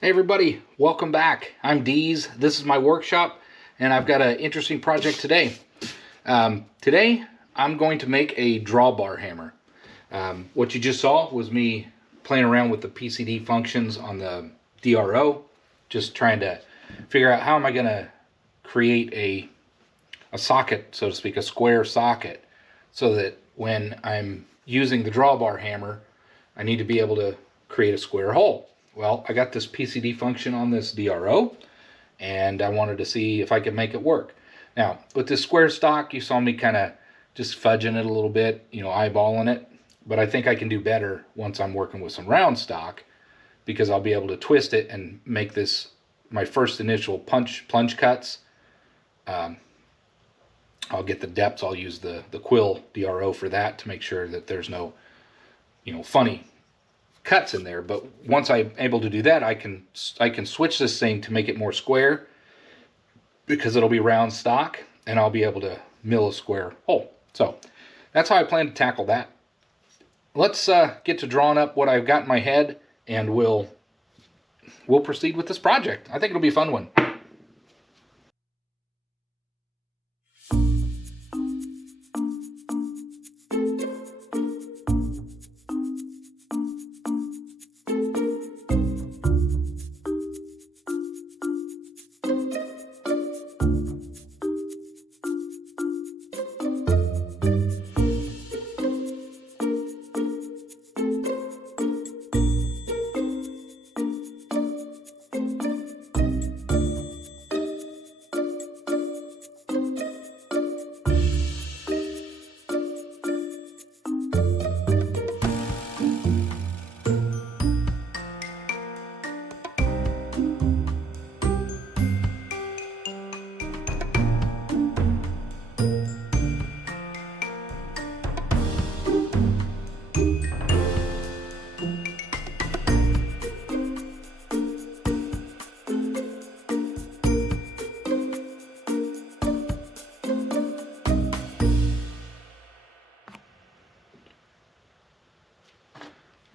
Hey everybody, welcome back. I'm Deez. This is my workshop, and I've got an interesting project today. Today, I'm going to make a drawbar hammer. What you just saw was me playing around with the PCD functions on the DRO, just trying to figure out how am I going to create a socket, so to speak, a square socket, so that when I'm using the drawbar hammer, I need to be able to create a square hole. Well, I got this PCD function on this DRO, and I wanted to see if I could make it work. Now, with this square stock, you saw me kind of just fudging it a little bit, eyeballing it. But I think I can do better once I'm working with some round stock, because I'll be able to twist it and make this my first initial plunge cuts. I'll get the depths. I'll use the quill DRO for that to make sure that there's no, funny cuts in there. But once I'm able to do that, I can switch this thing to make it more square, because it'll be round stock and I'll be able to mill a square hole. So that's how I plan to tackle that. Let's get to drawing up what I've got in my head, and we'll proceed with this project. I think it'll be a fun one.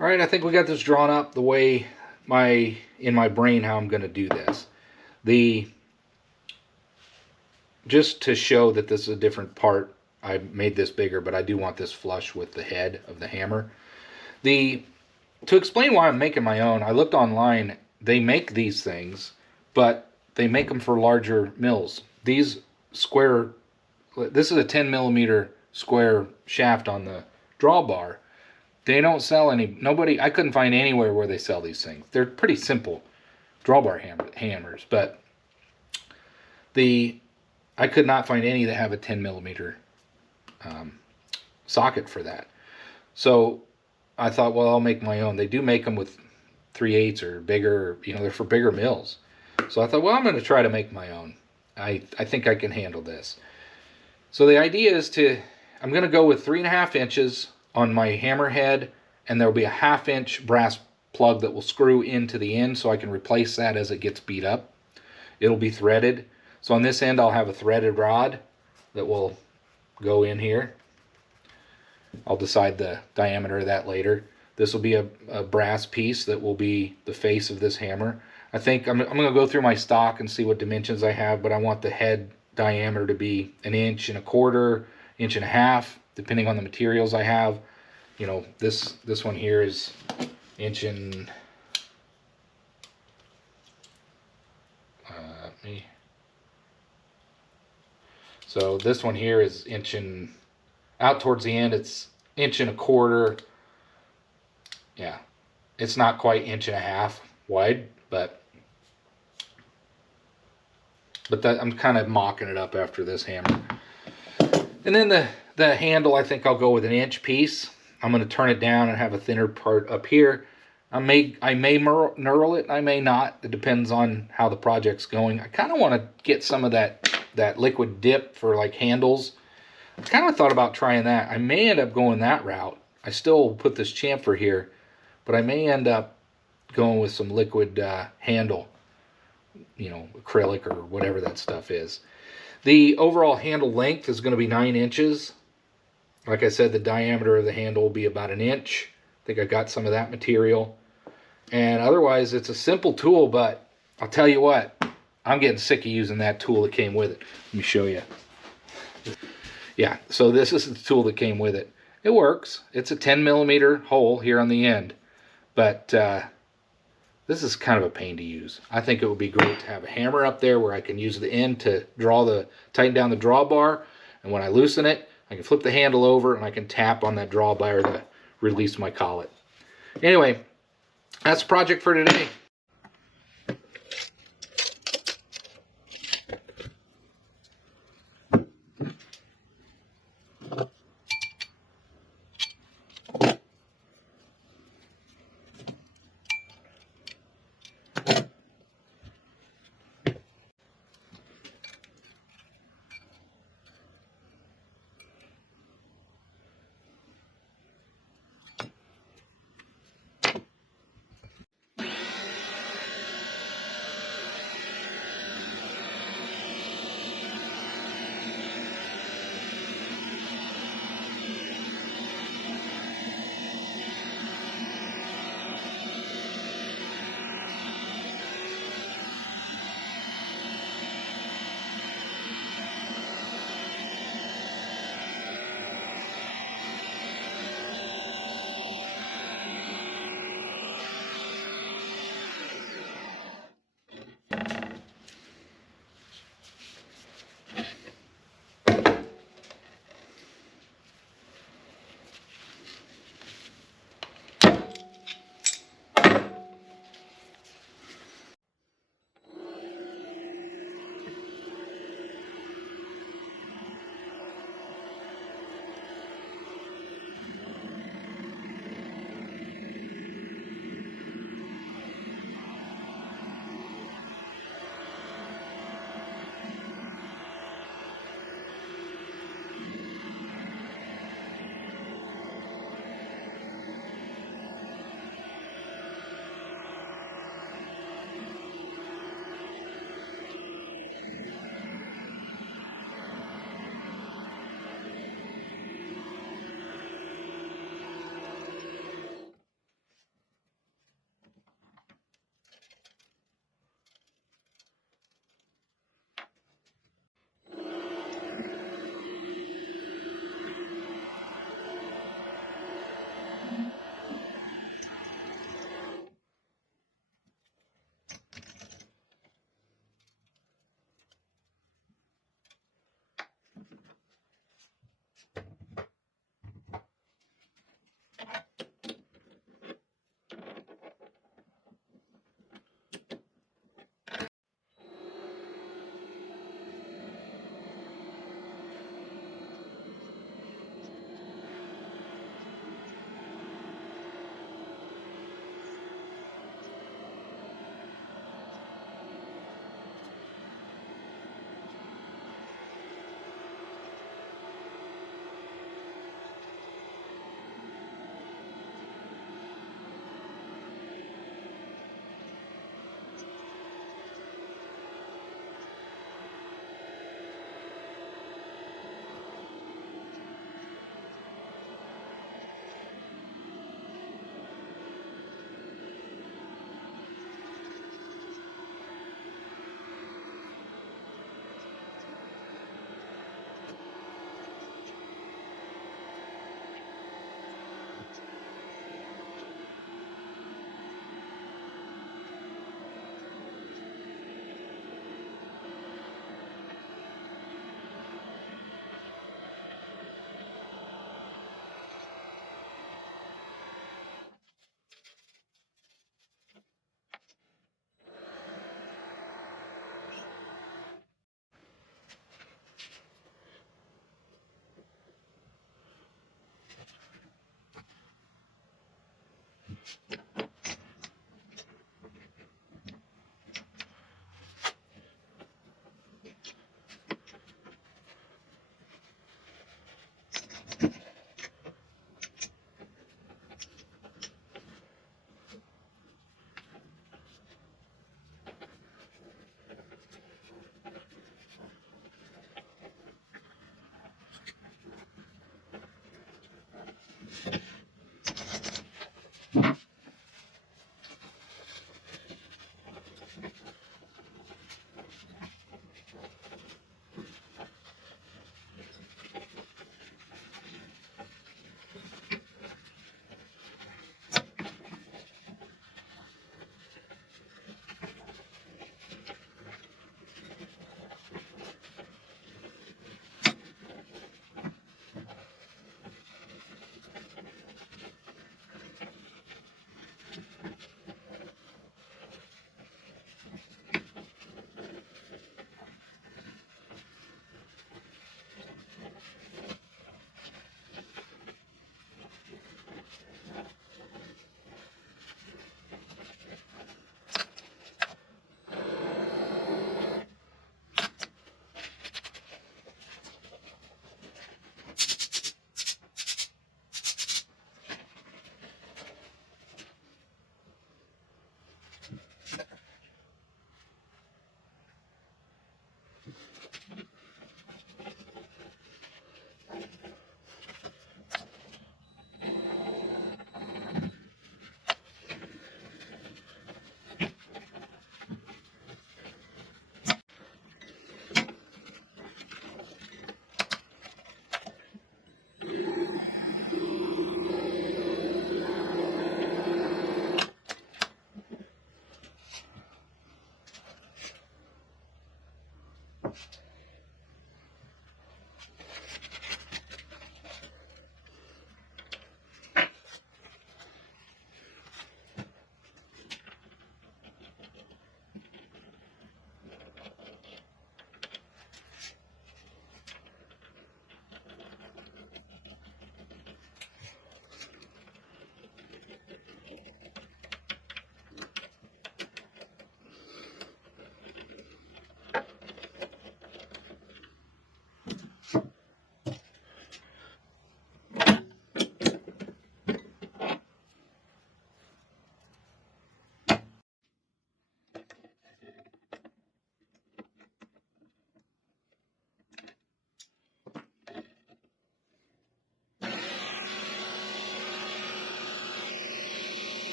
All right, I think we got this drawn up the way in my brain how I'm going to do this. Just to show that this is a different part, I made this bigger, but I do want this flush with the head of the hammer. To explain why I'm making my own, I looked online. They make these things, but they make them for larger mills. This is a 10 millimeter square shaft on the drawbar. They don't sell I couldn't find anywhere where they sell these things. They're pretty simple drawbar hammers, but I could not find any that have a 10 millimeter socket for that. So I thought, well, I'll make my own. They do make them with 3/8 or bigger, they're for bigger mills. So I thought, well, I'm going to try to make my own. I think I can handle this. So the idea is I'm going to go with 3.5 inches on my hammer head, and there'll be a 1/2 inch brass plug that will screw into the end, so I can replace that as it gets beat up. It'll be threaded. So on this end, I'll have a threaded rod that will go in here. I'll decide the diameter of that later. This will be a brass piece that will be the face of this hammer. I think I'm going to go through my stock and see what dimensions I have, but I want the head diameter to be 1.25 inches, 1.5 inches, depending on the materials I have. This one here is inch and so this one here is out towards the end, it's 1.25 inches. Yeah, it's not quite 1.5 inches wide, but that I'm kind of mocking it up after this hammer. And then the handle, I think I'll go with 1 inch piece. I'm going to turn it down and have a thinner part up here. I may knurl it, I may not. It depends on how the project's going. I kind of want to get some of that liquid dip for like handles. I kind of thought about trying that. I may end up going that route. I still put this chamfer here, but I may end up going with some liquid handle, acrylic or whatever that stuff is. The overall handle length is going to be 9 inches. Like I said, the diameter of the handle will be about 1 inch. I think I got some of that material. And otherwise, it's a simple tool, but I'll tell you what, I'm getting sick of using that tool that came with it. Let me show you. Yeah, so this is the tool that came with it. It works. It's a 10mm hole here on the end, but this is kind of a pain to use. I think it would be great to have a hammer up there where I can use the end to tighten down the drawbar, and when I loosen it, I can flip the handle over and I can tap on that drawbar to release my collet. Anyway, that's the project for today.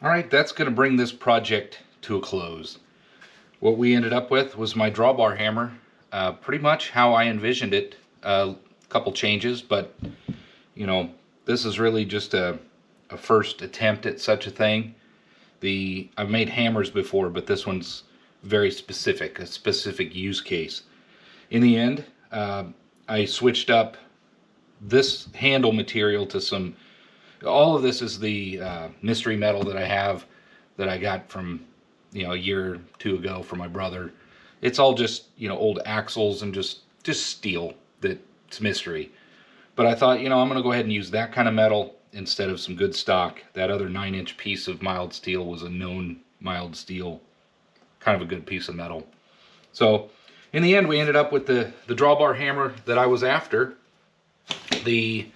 All right, that's going to bring this project to a close. What we ended up with was my drawbar hammer, pretty much how I envisioned it. A couple changes, but you know, this is really just a first attempt at such a thing. I've made hammers before, but this one's very specific, a specific use case. In the end, I switched up this handle material to some. All of this is the mystery metal that I have that I got from, you know, a year or two ago from my brother. It's all just, you know, old axles and just steel that's mystery. But I thought, you know, I'm going to go ahead and use that kind of metal instead of some good stock. That other 9-inch piece of mild steel was a known mild steel, kind of a good piece of metal. So in the end, we ended up with the drawbar hammer that I was after. The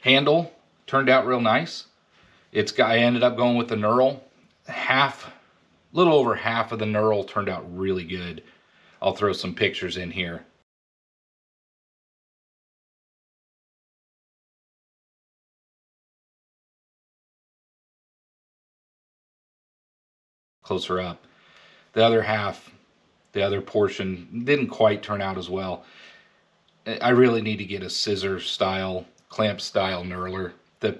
handle turned out real nice. I ended up going with the knurl. Little over half of the knurl turned out really good. I'll throw some pictures in here. Closer up. The other half, the other portion, didn't quite turn out as well. I really need to get a scissor style, clamp style knurler. The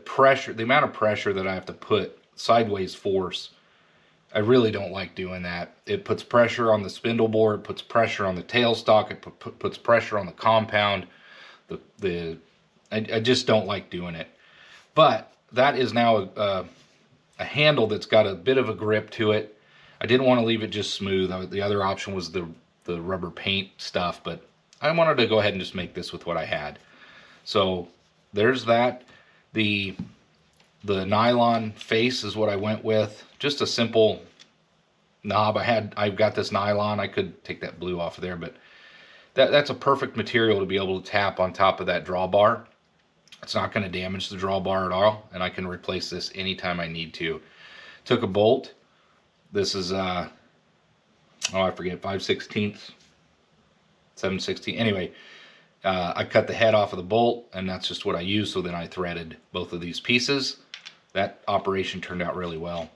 amount of pressure that I have to put, sideways force, I really don't like doing that. It puts pressure on the spindle bore, it puts pressure on the tailstock, it puts pressure on the compound. I just don't like doing it. But that is now a handle that's got a bit of a grip to it. I didn't want to leave it just smooth. The other option was the rubber paint stuff, but I wanted to go ahead and just make this with what I had. So there's that. The nylon face is what I went with. Just a simple knob. I've got this nylon. I could take that blue off of there, but that's a perfect material to be able to tap on top of that drawbar. It's not going to damage the drawbar at all, and I can replace this anytime I need to. Took a bolt. This is I forget, 5/16, 7/16. Anyway, I cut the head off of the bolt, and that's just what I used. So then I threaded both of these pieces. That operation turned out really well.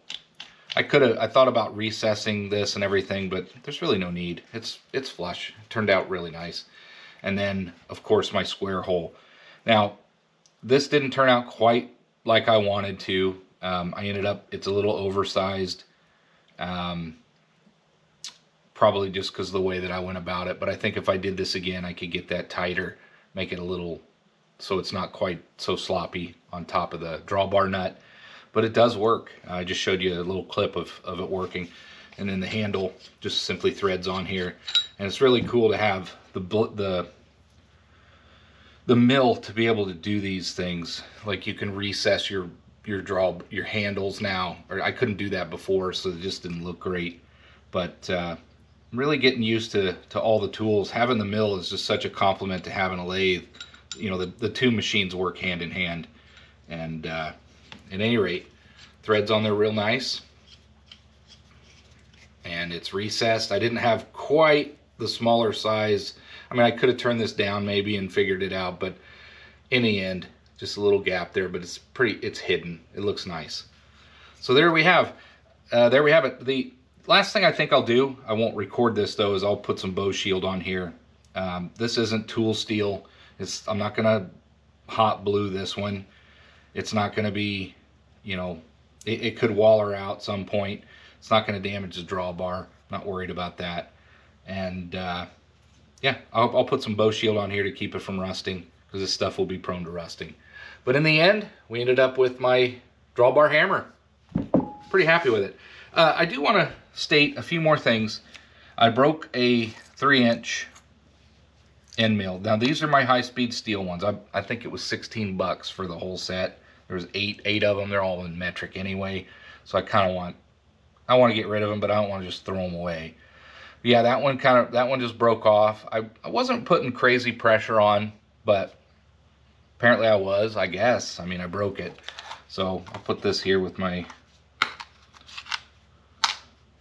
I thought about recessing this and everything, but there's really no need. It's flush. It turned out really nice. And then, of course, my square hole. Now, this didn't turn out quite like I wanted to. It's a little oversized. Probably just because of the way that I went about it. But I think if I did this again, I could get that tighter, make it a little, so it's not quite so sloppy on top of the drawbar nut. But it does work. I just showed you a little clip of it working. And then the handle just simply threads on here. And it's really cool to have the mill to be able to do these things. Like you can recess your handles now. Or I couldn't do that before, so it just didn't look great. But I'm really getting used to all the tools. Having the mill is just such a compliment to having a lathe. You know, the two machines work hand in hand. And at any rate, threads on there real nice. And it's recessed. I didn't have quite the smaller size. I mean, I could have turned this down maybe and figured it out, but in the end, just a little gap there, but it's hidden. It looks nice. So there we have it. The last thing I think I'll do, I won't record this though, is I'll put some bow shield on here. This isn't tool steel. I'm not gonna hot glue this one. It's not gonna be, you know, it could waller out some point. It's not gonna damage the drawbar. Not worried about that. And yeah, I'll put some bow shield on here to keep it from rusting, because this stuff will be prone to rusting. But in the end, we ended up with my drawbar hammer. Pretty happy with it. I do want to state a few more things. I broke a 3-inch end mill. Now these are my high-speed steel ones. I think it was $16 for the whole set. There's eight of them. They're all in metric anyway. So I want to get rid of them, but I don't want to just throw them away. But yeah, that one just broke off. I wasn't putting crazy pressure on, but apparently I was, I guess. I mean, I broke it. So I'll put this here with my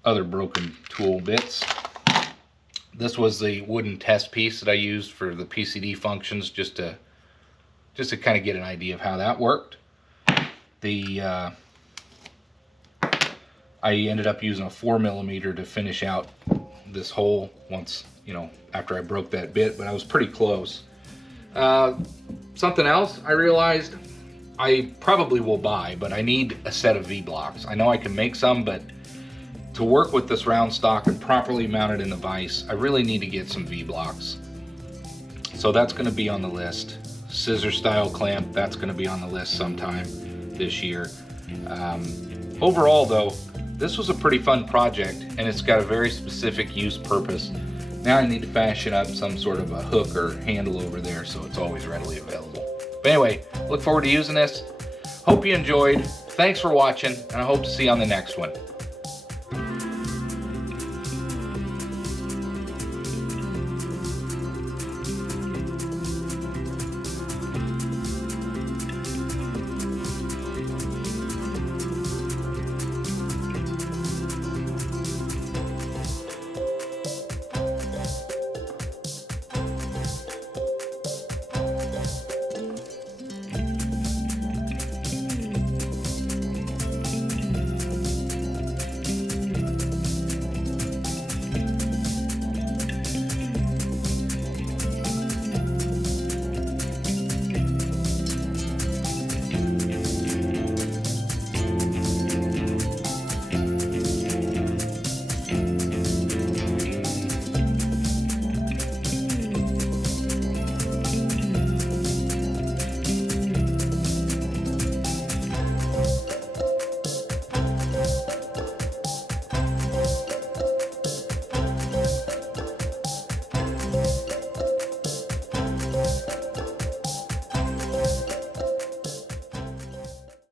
other broken tool bits. This was the wooden test piece that I used for the PCD functions, just to kind of get an idea of how that worked. The I ended up using a 4mm to finish out this hole once, you know, after I broke that bit, but I was pretty close. Something else I realized I probably will buy, but I need a set of V-blocks. I know I can make some, but to work with this round stock and properly mount it in the vise, I really need to get some V-blocks. So that's going to be on the list. Scissor style clamp, that's going to be on the list sometime this year. Overall though, this was a pretty fun project, and it's got a very specific use purpose. Now I need to fashion up some sort of a hook or handle over there so it's always readily available. But anyway, look forward to using this. Hope you enjoyed. Thanks for watching, and I hope to see you on the next one.